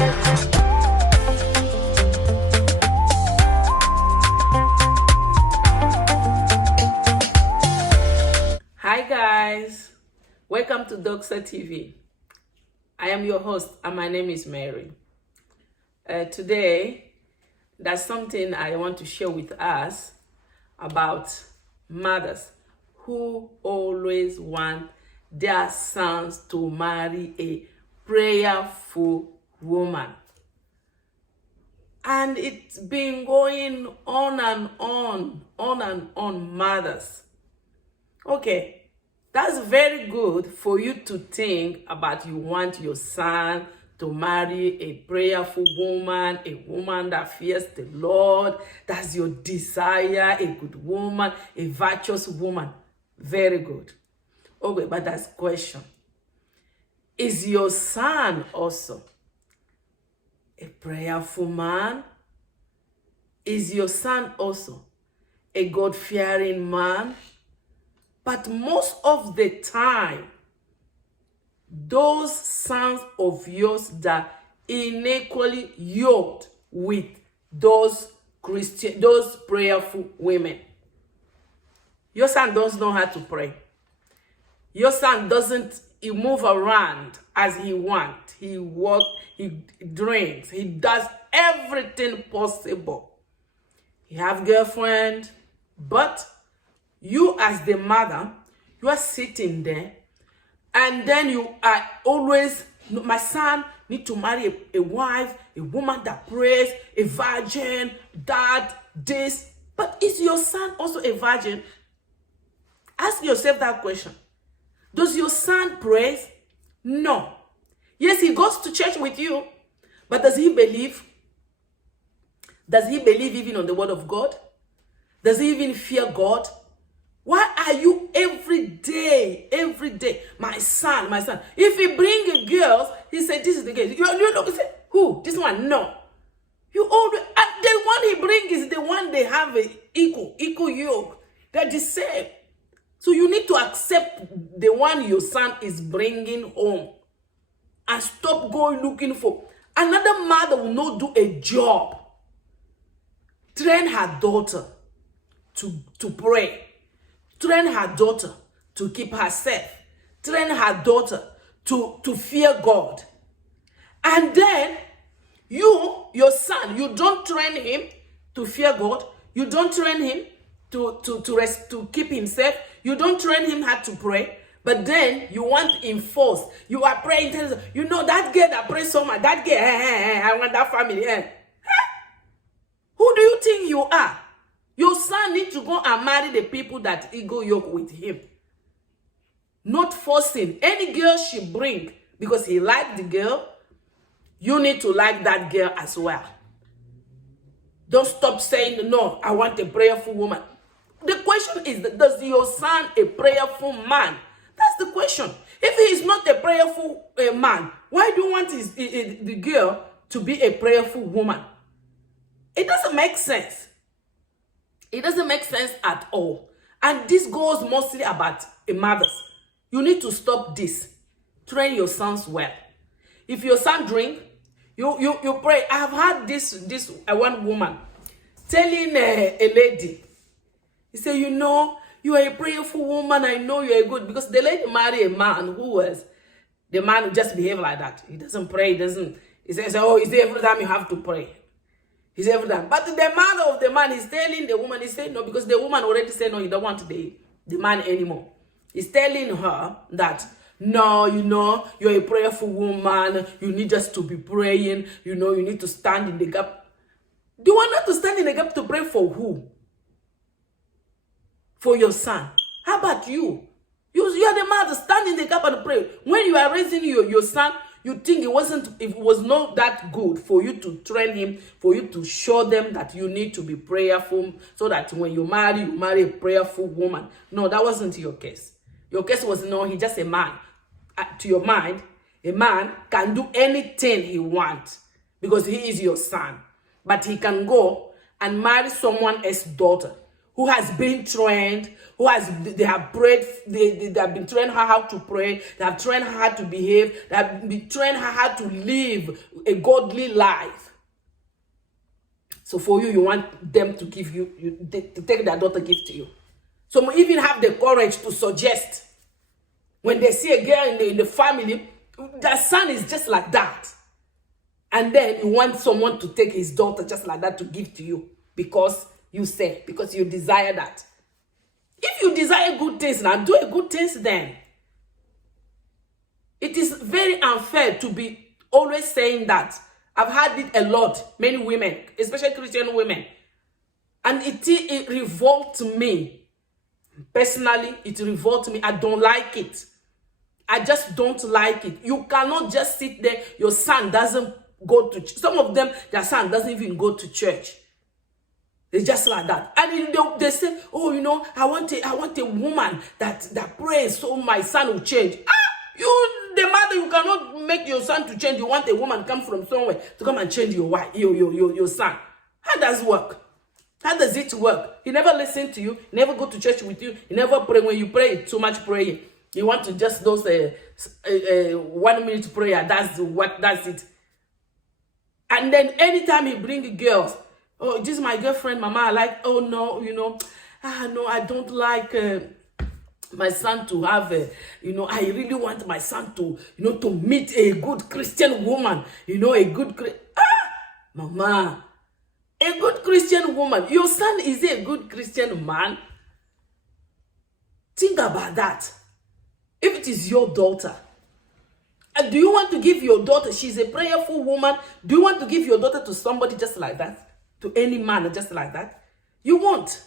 Hi guys, welcome to doxnt TV. I am your host and my name is Mary. Today, there's something I want to share with us about mothers who always want their sons to marry a prayerful woman. And it's been going on and on, mothers. Okay. That's very good for you to think about you want your son to marry a prayerful woman, a woman that fears the Lord. That's your desire, a good woman, a virtuous woman. Very good. Okay, but that's the question. Is your son also a prayerful man? Is your son also a God-fearing man? But most of the time, those sons of yours that are unequally yoked with those prayerful women. Your son doesn't know how to pray. Your son doesn't move around as he wants. He walks, he drinks, he does everything possible. He have girlfriend, but you as the mother, you are sitting there and then you are always, my son need to marry a wife, a woman that prays, a virgin, that, this. But is your son also a virgin? Ask yourself that question. Does your son pray? No. Yes, he goes to church with you, but does he believe? Does he believe even on the word of God? Does he even fear God? Why are you every day, my son? If he bring a girl, he said, this is the girl. You know, say, who? This one? No. You always, the one he bring is the one they have a equal yoke. They're the same. So you need to accept the one your son is bringing home and stop going looking for. Another mother will not do a job. Train her daughter to pray. Train her daughter to keep herself. Train her daughter to fear God. And then your son, you don't train him to fear God. You don't train him to keep himself. You don't train him how to pray. But then you want him forced. You are praying. You know that girl that prays so much. That girl, I want that family. Who do you think you are? Your son needs to go and marry the people that ego yoke with him. Not forcing. Any girl she bring, because he liked the girl, you need to like that girl as well. Don't stop saying, no, I want a prayerful woman. The question is, does your son a prayerful man? That's the question. If he is not a prayerful man, why do you want the girl to be a prayerful woman? It doesn't make sense. It doesn't make sense at all. And this goes mostly about mothers. You need to stop this. Train your sons well. If your son drink, you pray. I have had this one woman telling a lady, he said, you know, you are a prayerful woman. I know you are good. Because the lady married a man who was, the man who just behave like that. He doesn't pray. He says, oh, is it every time you have to pray? He's every time. But the man of the man is telling the woman, he said no, because the woman already said no, he don't want the man anymore. He's telling her that, no, you know, you're a prayerful woman. You need just to be praying. You know, you need to stand in the gap. Do you want her to stand in the gap to pray for who? For your son. How about you? You are the mother. Stand in the gap and pray. When you are raising your son, you think it was not that good for you to train him, for you to show them that you need to be prayerful, so that when you marry a prayerful woman. No, that wasn't your case. Your case was, no, he's just a man. To your mind, a man can do anything he wants because he is your son. But he can go and marry someone else's daughter who has been trained, they have prayed, they have been trained how to pray, they have trained how to behave, they have been trained how to live a godly life. So for you want them to give to take their daughter gift to you. Some even have the courage to suggest, when they see a girl in the family, their son is just like that. And then you want someone to take his daughter just like that to give to you because you desire that. If you desire good things, now do a good things then. It is very unfair to be always saying that. I've had it a lot, many women, especially Christian women. And it revolts me. Personally, it revolts me. I don't like it. I just don't like it. You cannot just sit there. Your son doesn't go to church. Some of them, their son doesn't even go to church. It's just like that. And they say, oh, you know, I want a woman that prays so my son will change. You, the mother, you cannot make your son to change. You want a woman come from somewhere to come and change your son. How does it work? How does it work? He never listen to you. He never go to church with you. He never pray. When you pray, it's too much praying. You want to just those 1 minute prayer. That's it. And then anytime he bring girls, oh, this is my girlfriend, mama. I like, oh no, you know, no, I don't like my son to have, I really want my son to, to meet a good Christian woman, a good, mama, a good Christian woman. Your son is a good Christian man. Think about that. If it is your daughter, do you want to give your daughter, she's a prayerful woman, do you want to give your daughter to somebody just like that? To any man just like that? You won't.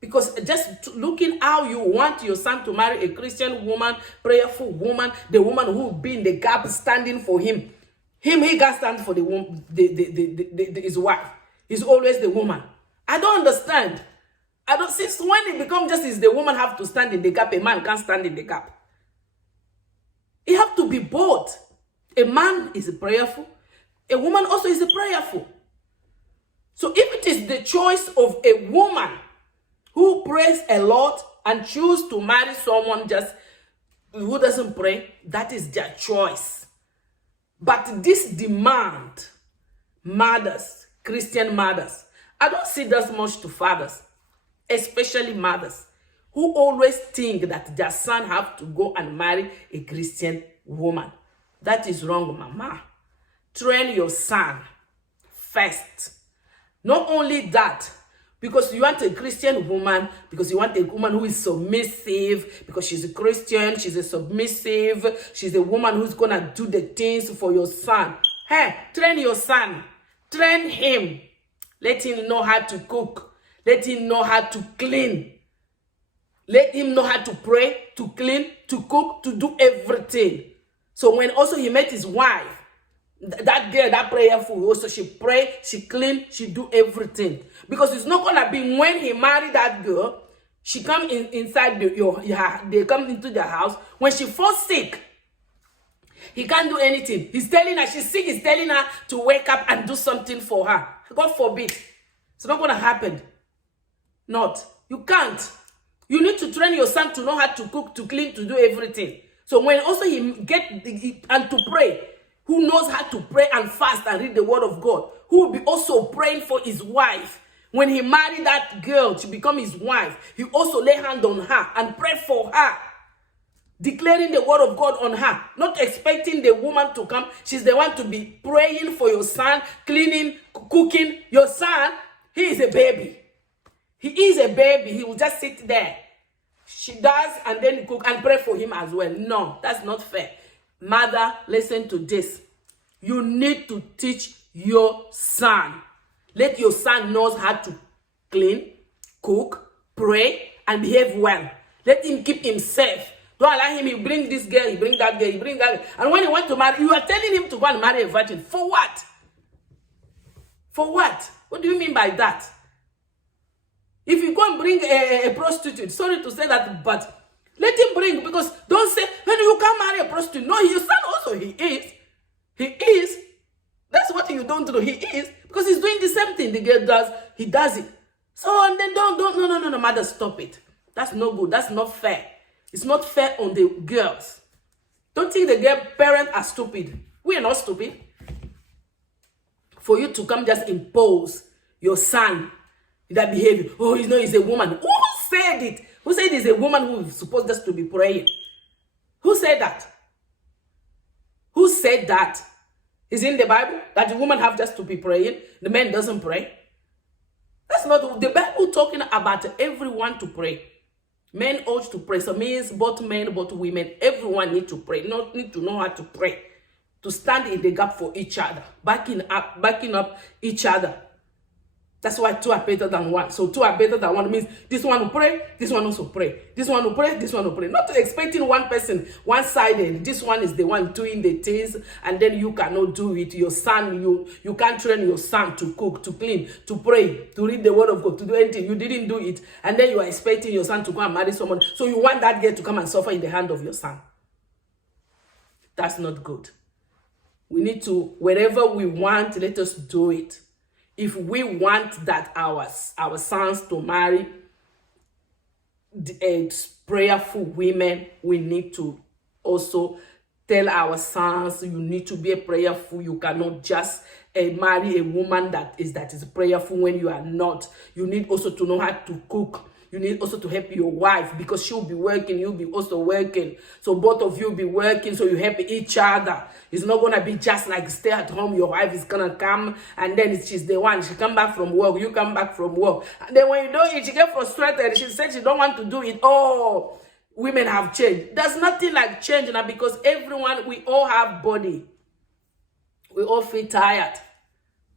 Because just looking how you want your son to marry a Christian woman, prayerful woman, the woman who will be in the gap standing for him. He got stand for his wife. He's always the woman. I don't understand. Since when it becomes just is the woman have to stand in the gap, a man can't stand in the gap. It have to be both. A man is prayerful. A woman also is prayerful. So if it is the choice of a woman who prays a lot and choose to marry someone just who doesn't pray, that is their choice. But this demand mothers, Christian mothers, I don't see that much to fathers, especially mothers, who always think that their son have to go and marry a Christian woman. That is wrong, mama. Train your son first. Not only that, because you want a Christian woman, because you want a woman who is submissive, because she's a Christian, she's a submissive, she's a woman who's going to do the things for your son. Hey, train your son. Train him. Let him know how to cook. Let him know how to clean. Let him know how to pray, to clean, to cook, to do everything. So when also he met his wife, that girl, that prayerful, also she pray, she clean, she do everything. Because it's not gonna be when he married that girl, she come inside they come into the house. When she falls sick, he can't do anything. He's telling her, she's sick, he's telling her to wake up and do something for her. God forbid. It's not gonna happen. Not. You can't. You need to train your son to know how to cook, to clean, to do everything. So when also he and to pray, who knows how to pray and fast and read the word of God, who will be also praying for his wife. When he married that girl to become his wife, he also lay hand on her and pray for her, declaring the word of God on her, not expecting the woman to come. She's the one to be praying for your son, cleaning, cooking. Your son, he is a baby. He is a baby. He will just sit there. She does and then cook and pray for him as well. No, that's not fair. Mother, listen to this. You need to teach your son. Let your son knows how to clean, cook, pray, and behave well. Let him keep himself. Don't allow him, he bring this girl, he bring that girl, he bring that girl. And when he wants to marry, you are telling him to go and marry a virgin. For what? For what? What do you mean by that? If you go and bring a prostitute, sorry to say that, but let him bring, because don't say, when you can't marry a prostitute. No, your son also, he is. He is. That's what you don't do. He is. Because he's doing the same thing the girl does. He does it. So, and then no, mother, stop it. That's no good. That's not fair. It's not fair on the girls. Don't think the girl parents are stupid. We are not stupid. For you to come just impose your son that behavior. Oh, you know, he's a woman. Who said it? Who said he's a woman who is supposed just to be praying? Who said that? Who said that? Is in the Bible that the woman have just to be praying? The man doesn't pray? That's not the Bible talking about everyone to pray. Men ought to pray. So it means both men, both women, everyone need to pray. Not need to know how to pray. To stand in the gap for each other. Backing up each other. That's why two are better than one. So two are better than one means this one will pray, this one also pray. This one will pray, this one will pray. Not expecting one person, one-sided. This one is the one doing the things, and then you cannot do it. Your son, you can't train your son to cook, to clean, to pray, to read the word of God, to do anything. You didn't do it. And then you are expecting your son to go and marry someone. So you want that girl to come and suffer in the hand of your son. That's not good. We need to, wherever we want, let us do it. If we want that our sons to marry prayerful women, we need to also tell our sons, you need to be a prayerful. You cannot just marry a woman that is prayerful when you are not. You need also to know how to cook. You need also to help your wife because she'll be working, you'll be also working. So both of you be working, so you help each other. It's not going to be just like stay at home. Your wife is going to come and then she's the one. She come back from work, you come back from work. And then when you do it, she get frustrated. She said she don't want to do it. Oh, women have changed. There's nothing like change now because everyone, we all have body. We all feel tired.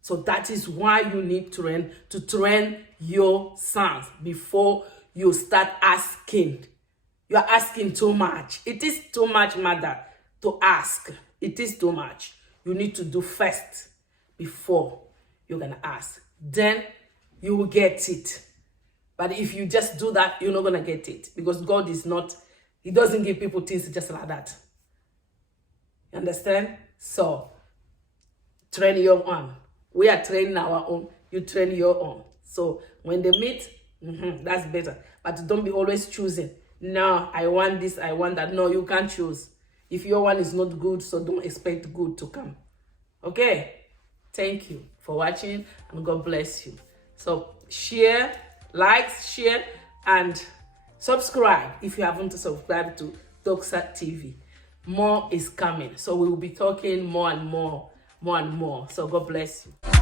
So that is why you need to train your sons before you start asking. You are asking too much. It is too much, mother, to ask. It is too much. You need to do first before you're going to ask. Then you will get it. But if you just do that, you're not going to get it. Because God is not, he doesn't give people things just like that. You understand? So, train your own. We are training our own. You train your own. So when they meet, that's better. But don't be always choosing. No, I want this, I want that. No, you can't choose. If your one is not good, so don't expect good to come. Okay? Thank you for watching and God bless you. So share, like, share, and subscribe if you haven't subscribed to Doxa TV. More is coming. So we will be talking more and more. So God bless you.